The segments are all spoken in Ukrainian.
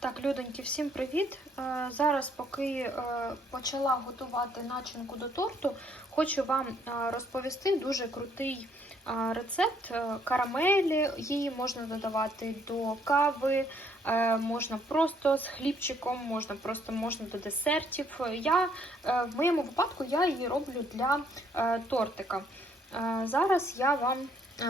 Так, людоньки, всім привіт! Е, Зараз, поки е, почала готувати начинку до торту, хочу вам е, розповісти дуже крутий рецепт карамелі. Її можна додавати до кави, можна просто з хлібчиком, можна просто можна до десертів. Я в моєму випадку я її роблю для тортика. Зараз я вам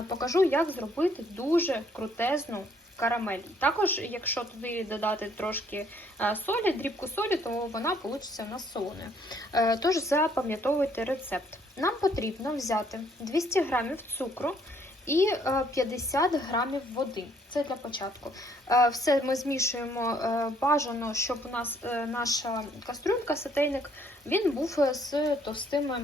покажу, як зробити дуже крутезну карамель. Також, якщо туди додати трошки е, солі, дрібку солі, то вона вийде у нас солоною. Е, Тож запам'ятовуйте рецепт. Нам потрібно взяти 200 г цукру і е, 50 г води. Це для початку. Е, Все ми змішуємо е, бажано, щоб у нас е, наша кастрюлька, сотейник, він був е, з товстими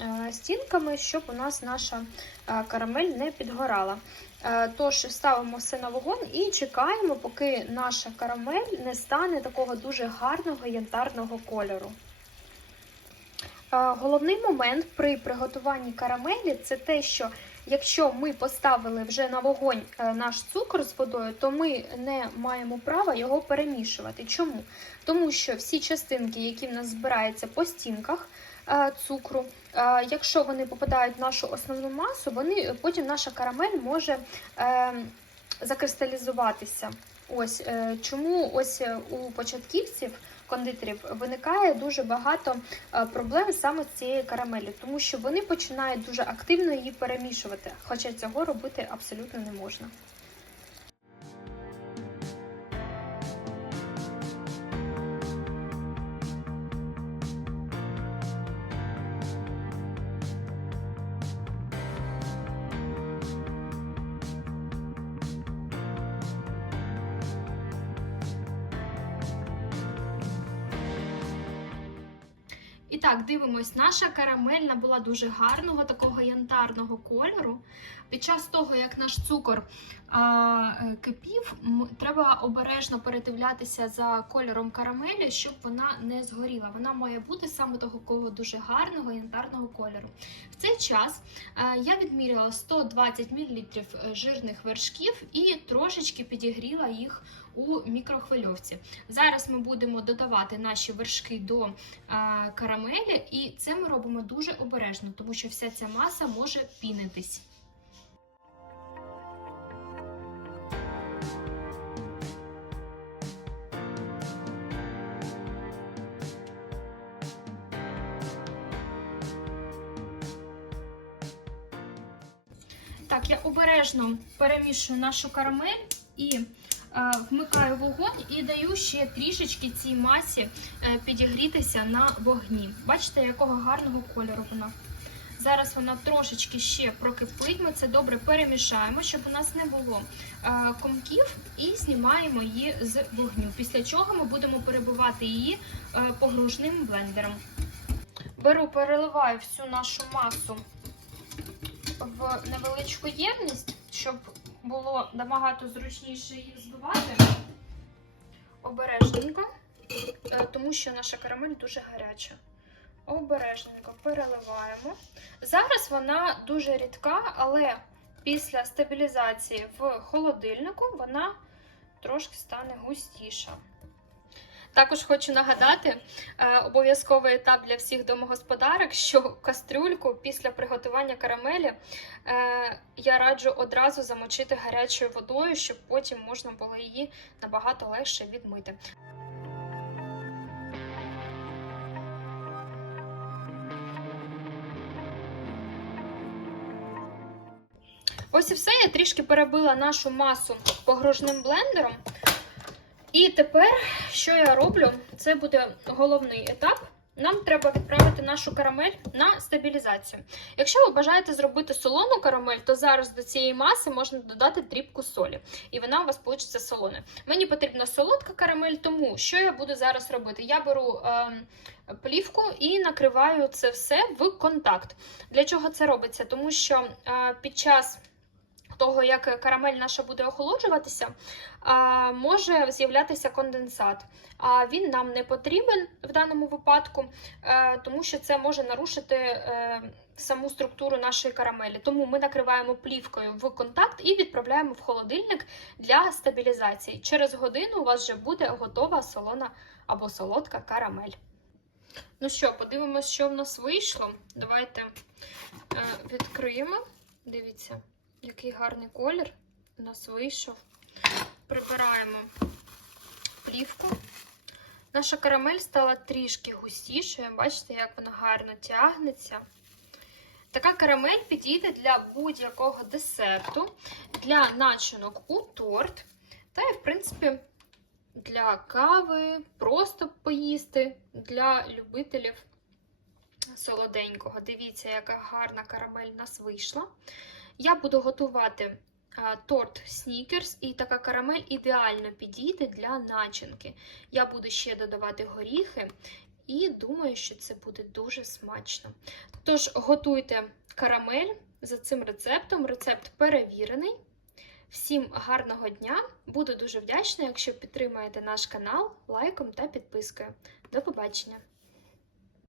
е, стінками, щоб у нас наша е, карамель не підгорала. Е, Тож ставимо все на вогонь і чекаємо, поки наша карамель не стане такого дуже гарного янтарного кольору. Е, Головний момент при приготуванні карамелі це те, що якщо ми поставили вже на вогонь е, наш цукор з водою, то ми не маємо права його перемішувати. Чому? Тому що всі частинки, які в нас збираються по стінках е, цукру, е, якщо вони попадають в нашу основну масу, вони потім наша карамель може е, закристалізуватися. Ось е, чому ось е, у початківців кондитерів виникає дуже багато е, проблем саме з цією карамелі, тому що вони починають дуже активно її перемішувати, хоча цього робити абсолютно не можна. І так, дивимось, наша карамельна була дуже гарного, такого янтарного кольору. Під час того, як наш цукор а, е, кипів, треба обережно передивлятися за кольором карамелі, щоб вона не згоріла. Вона має бути саме такого дуже гарного янтарного кольору. В цей час а, я відміряла 120 мл жирних вершків і трошечки підігріла їх у мікрохвильовці. Зараз ми будемо додавати наші вершки до а, карамелі, і це ми робимо дуже обережно, тому що вся ця маса може пінитись. Так, я обережно перемішую нашу карамель і вмикаю вогонь і даю ще трішечки цій масі е, підігрітися на вогні. Бачите, якого гарного кольору вона. Зараз вона трошечки ще прокипить. Ми це добре перемішаємо, щоб у нас не було е, комків, і знімаємо її з вогню. Після чого ми будемо перебивати її е, погружним блендером. Беру, переливаю всю нашу масу в невеличку ємність, щоб було набагато зручніше їх збивати. Обережненько, е, тому що наша карамель дуже гаряча. Обережненько переливаємо. Зараз вона дуже рідка, але після стабілізації в холодильнику вона трошки стане густіша. Також хочу нагадати е, обов'язковий етап для всіх домогосподарок, що кастрюльку після приготування карамелі е, я раджу одразу замочити гарячою водою, щоб потім можна було її набагато легше відмити. Ось і все. Я трішки перебила нашу масу погружним блендером. І тепер, що я роблю, це буде головний етап. Нам треба відправити нашу карамель на стабілізацію. Якщо ви бажаєте зробити солону карамель, то зараз до цієї маси можна додати дрібку солі, і вона у вас вийде солоною. Мені потрібна солодка карамель, тому що я буду зараз робити? Я беру е, плівку і накриваю це все в контакт. Для чого це робиться? Тому що е, під час того, як карамель наша буде охолоджуватися, може з'являтися конденсат. А він нам не потрібен в даному випадку, е, тому що це може нарушити е, саму структуру нашої карамелі. Тому ми накриваємо плівкою в контакт і відправляємо в холодильник для стабілізації. Через годину у вас вже буде готова солона або солодка карамель. Ну що, подивимось, що в нас вийшло. Давайте е, відкриємо. Дивіться, який гарний колір у нас вийшов. Прибираємо плівку. Наша карамель стала трішки густішою. Бачите, як вона гарно тягнеться. Така карамель підійде для будь-якого десерту, для начинок у торт. Та і, в принципі, для кави, просто поїсти для любителів солоденького. Дивіться, яка гарна карамель в нас вийшла. Я буду готувати торт снікерс, і така карамель ідеально підійде для начинки. Я буду ще додавати горіхи, і думаю, що це буде дуже смачно. Тож, готуйте карамель за цим рецептом. Рецепт перевірений. Всім гарного дня! Буду дуже вдячна, якщо підтримаєте наш канал лайком та підпискою. До побачення!